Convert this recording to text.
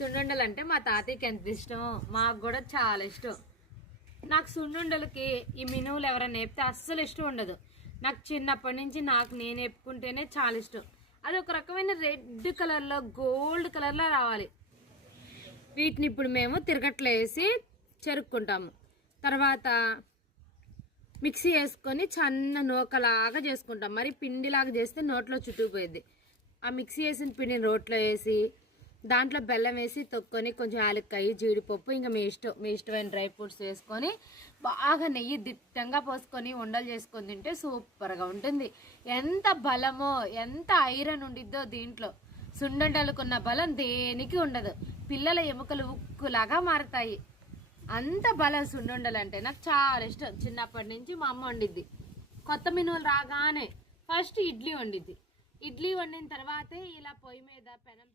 సున్నుండలు అంటే మా తాతయ్యకి ఎంత ఇష్టం, మాకు కూడా చాలా ఇష్టం. నాకు సున్నుండలకి ఈ మినువులు ఎవరైనా వేపితే అస్సలు ఇష్టం ఉండదు. నాకు చిన్నప్పటి నుంచి నేను వేపుకుంటేనే చాలా ఇష్టం. అది ఒక రకమైన రెడ్ కలర్లో గోల్డ్ కలర్లో రావాలి. వీటిని ఇప్పుడు మేము తిరగట్లో వేసి చెరుక్కుంటాము. తర్వాత మిక్సీ వేసుకొని చిన్న నూకలాగా చేసుకుంటాం. మరి పిండిలాగా చేస్తే నోట్లో చుట్టుకుపోయింది. ఆ మిక్సీ వేసిన పిండిని రోట్లో వేసి దాంట్లో బెల్లం వేసి తొక్కొని కొంచెం యాలక్కాయ, జీడిపప్పు, ఇంకా మీ ఇష్టమైన డ్రై ఫ్రూట్స్ వేసుకొని బాగా నెయ్యి దిట్టంగా పోసుకొని ఉండలు చేసుకొని తింటే సూపర్గా ఉంటుంది. ఎంత బలమో ఎంత ఐరన్ ఉండిద్దో దీంట్లో. సున్నుండలకున్న బలం దేనికి ఉండదు. పిల్లల ఎముకలు ఉక్కులాగా మారుతాయి. అంత బలం సున్నుండలంటే నాకు చాలా ఇష్టం. చిన్నప్పటి నుంచి మా అమ్మ వండిద్ది. కొత్త మినువులు రాగానే ఫస్ట్ ఇడ్లీ వండిద్ది. ఇడ్లీ వండిన తర్వాతే ఇలా పొయ్యి మీద పెనం